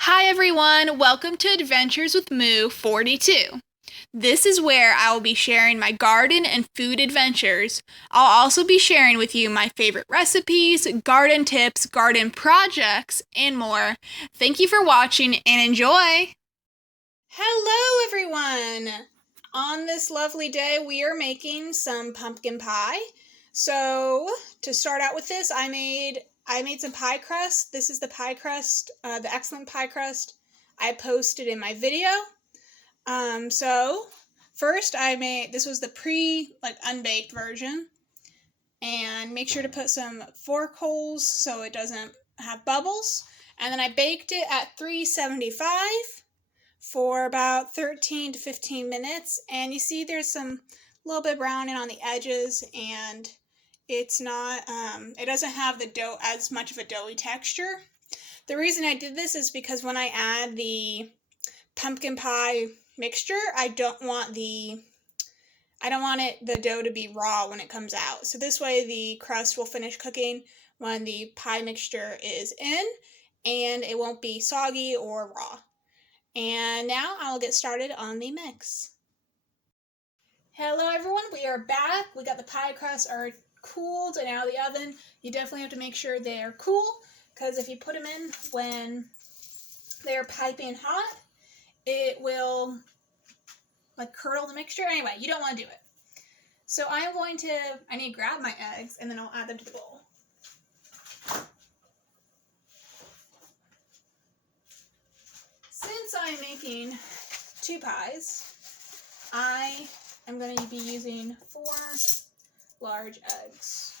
Hi everyone, welcome to Adventures with Moo 42. This is where I will be sharing my garden and food adventures. I'll also be sharing with you my favorite recipes, garden tips, garden projects, and more. Thank you for watching and enjoy! Hello everyone! On this lovely day we are making some pumpkin pie. So to start out with this, I made some pie crust. This is the pie crust, the excellent pie crust I posted in my video. So first this was the unbaked version. And make sure to put some fork holes so it doesn't have bubbles. And then I baked it at 375 for about 13 to 15 minutes. And you see there's some little bit browning on the edges, and it's not, it doesn't have the dough as much of a doughy texture. The reason I did this is because when I add the pumpkin pie mixture, I don't want the dough to be raw when it comes out. So this way the crust will finish cooking when the pie mixture is in, and it won't be soggy or raw. And now I'll get started on the mix. Hello everyone, we are back. We got the pie crusts are cooled and out of the oven. You definitely have to make sure they are cool, because if you put them in when they're piping hot, it will curdle the mixture. Anyway, you don't want to do it. So I need to grab my eggs and then I'll add them to the bowl. Since I'm making 2 pies, I am going to be using 4 large eggs.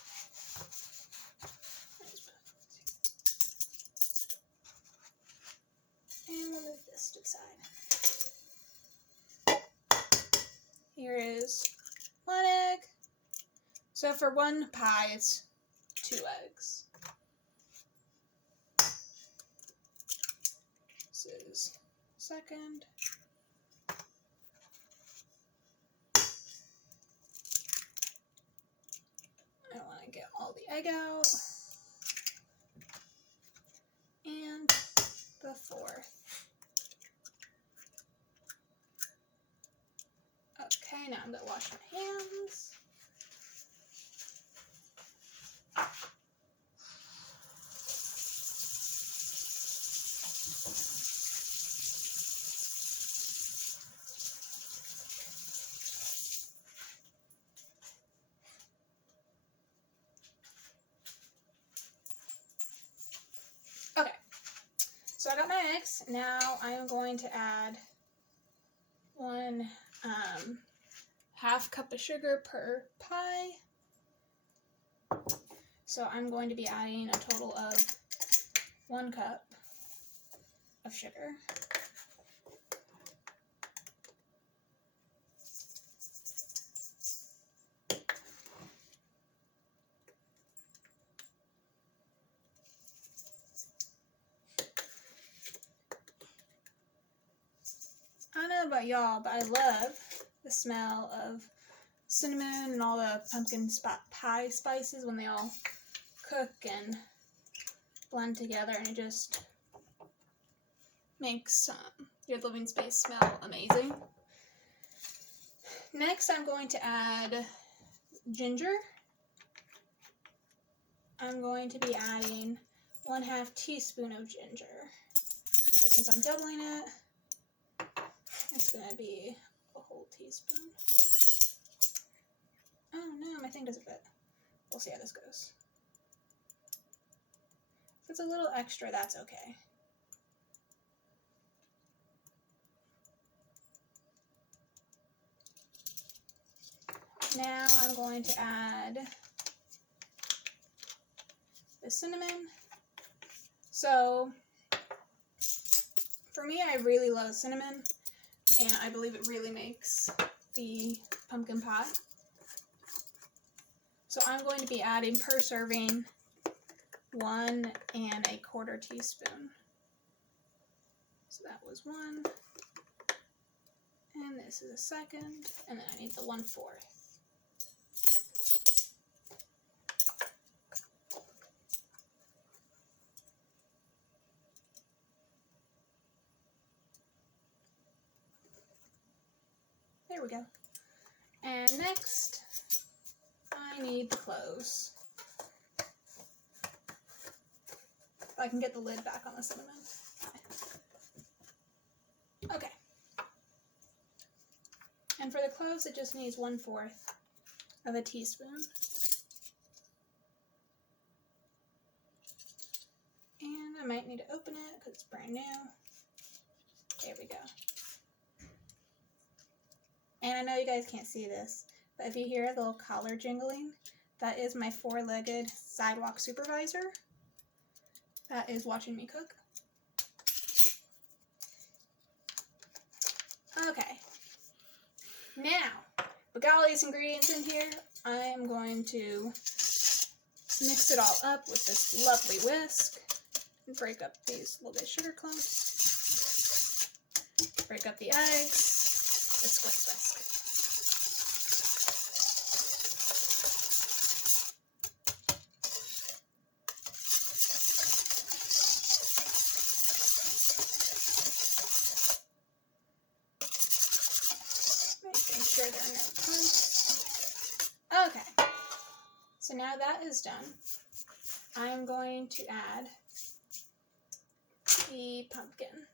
And we'll move this to the side. Here is 1 egg. So for 1 pie, it's 2 eggs. This is second. I want to get all the egg out. And the 4th. Okay, now I'm going to wash my hands. Okay, so I got my eggs. Now I am going to add 1 half cup of sugar per pie. So I'm going to be adding a total of 1 cup of sugar. I don't know about y'all, but I love the smell of cinnamon and all the pumpkin pie spices when they all cook and blend together, and it just makes your living space smell amazing. Next, I'm going to add ginger. I'm going to be adding 1/2 teaspoon of ginger. So since I'm doubling it, it's going to be a whole teaspoon. Oh no, my thing doesn't fit. We'll see how this goes. If it's a little extra, that's okay. Now I'm going to add the cinnamon. So for me, I really love cinnamon, and I believe it really makes the pumpkin pie. So I'm going to be adding per serving 1 1/4 teaspoon. So that was 1, and this is a second, and then I need the 1/4. There we go. And next, I need the cloves. If I can get the lid back on the cinnamon. Okay. And for the cloves, it just needs 1/4 of a teaspoon. And I might need to open it because it's brand new. There we go. And I know you guys can't see this, but if you hear a little collar jingling, that is my 4-legged sidewalk supervisor that is watching me cook. Okay. Now, we got all these ingredients in here. I am going to mix it all up with this lovely whisk. Break up these little bit of sugar clumps. Break up the eggs. Whisk, whisk, whisk. Making sure there are no clumps. Okay. So now that is done, I am going to add the pumpkin.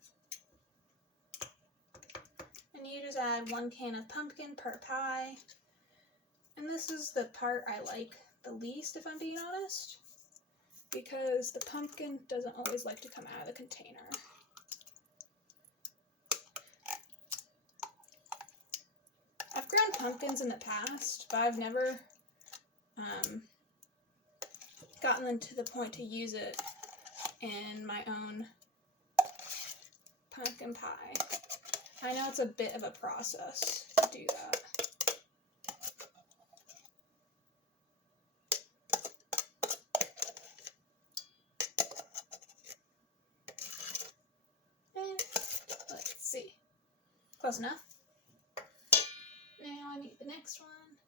And you just add 1 can of pumpkin per pie. And this is the part I like the least, if I'm being honest, because the pumpkin doesn't always like to come out of the container. I've grown pumpkins in the past, but I've never gotten them to the point to use it in my own pumpkin pie. I know it's a bit of a process to do that. And let's see. Close enough. Now I need the next one.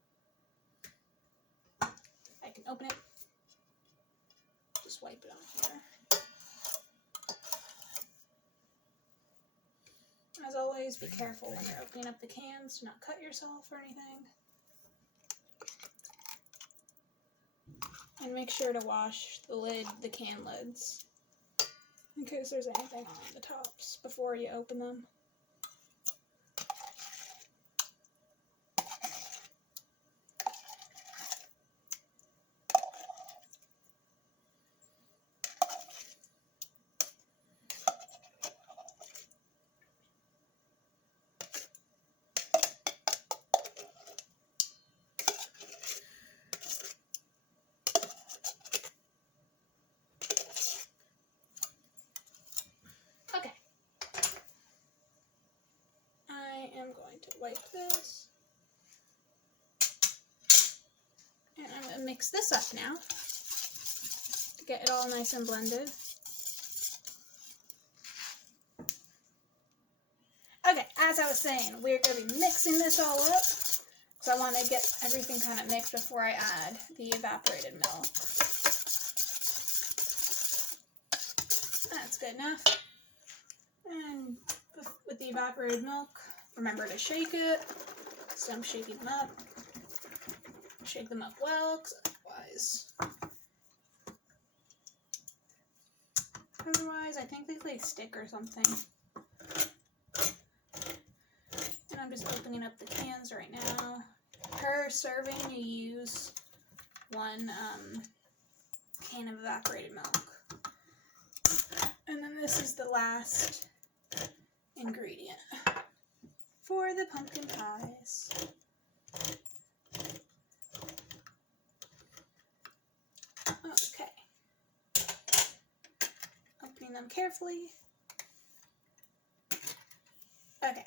I can open it. Just wipe it on here. As always, be careful when you're opening up the cans to not cut yourself or anything. And make sure to wash the can lids, in case there's anything on the tops before you open them. I'm going to wipe this, and I'm going to mix this up now to get it all nice and blended. Okay, as I was saying, we're going to be mixing this all up, because I want to get everything kind of mixed before I add the evaporated milk. That's good enough. And with the evaporated milk, remember to shake it. So I'm shaking them up. Shake them up well, because otherwise I think they like stick or something. And I'm just opening up the cans right now. Per serving, you use 1 can of evaporated milk. And then this is the last ingredient for the pumpkin pies. Okay. Opening them carefully. Okay.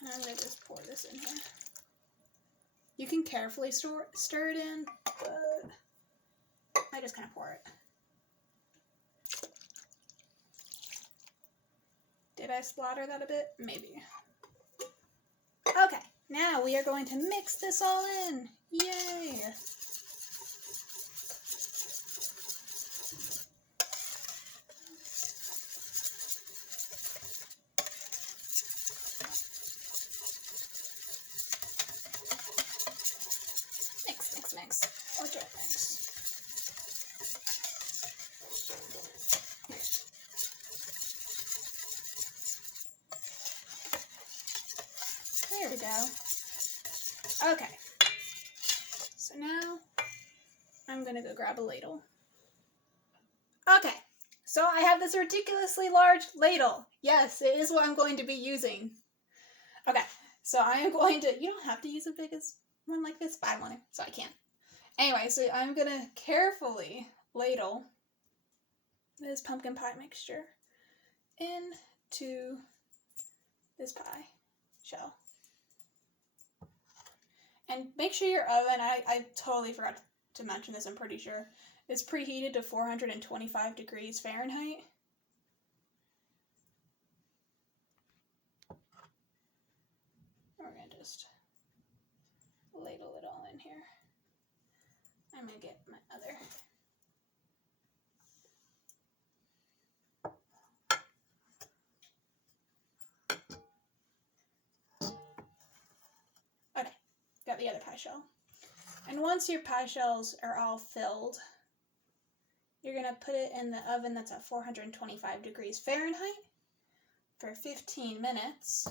And I'm going to just pour this in here. You can carefully stir it in, but I just kind of pour it. Did I splatter that a bit? Maybe. Okay, now we are going to mix this all in. Yay! go. Okay. So now I'm going to go grab a ladle. Okay. So I have this ridiculously large ladle. Yes, it is what I'm going to be using. Okay. So I am going to, you don't have to use a big one like this, but I want to, so I can. Anyway, so I'm going to carefully ladle this pumpkin pie mixture into this pie shell. And make sure your oven, I totally forgot to mention this, I'm pretty sure, is preheated to 425 degrees Fahrenheit. We're going to just ladle it all in here. I'm going to get my other. Okay, got the other pie shell. And once your pie shells are all filled, you're going to put it in the oven that's at 425 degrees Fahrenheit for 15 minutes.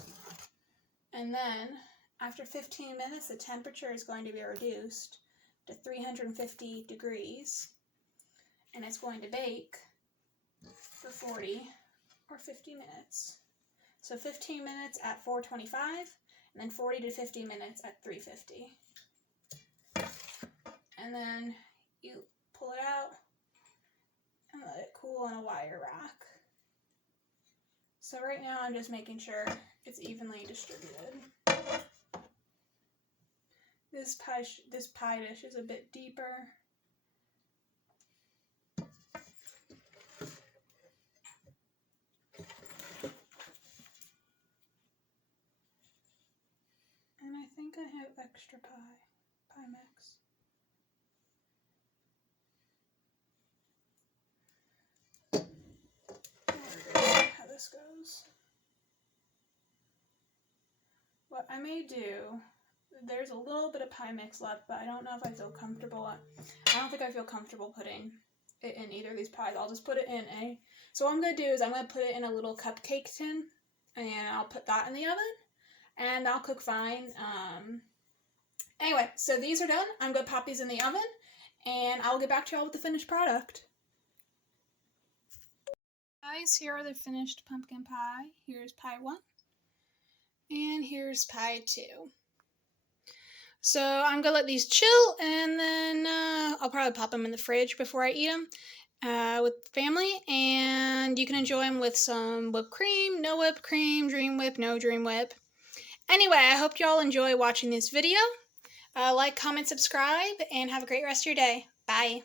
And then after 15 minutes, the temperature is going to be reduced to 350 degrees. And it's going to bake for 40 or 50 minutes. So 15 minutes at 425, and then 40 to 50 minutes at 350. And then you pull it out and let it cool on a wire rack. So right now I'm just making sure it's evenly distributed. This pie dish is a bit deeper. And I think I have extra pie mix. How this goes. What I may do, there's a little bit of pie mix left, but I don't know if I feel comfortable. I don't think I feel comfortable putting it in either of these pies. I'll just put it in so what I'm going to do is I'm going to put it in a little cupcake tin, and I'll put that in the oven, and I'll cook fine. Anyway, so these are done. I'm going to pop these in the oven, and I'll get back to y'all with the finished product. Guys, here are the finished pumpkin pie. Here's pie 1, and here's pie 2. So I'm going to let these chill, and then I'll probably pop them in the fridge before I eat them with family, and you can enjoy them with some whipped cream, no whipped cream, Dream Whip, no Dream Whip. Anyway, I hope y'all enjoy watching this video. Like, comment, subscribe, and have a great rest of your day. Bye.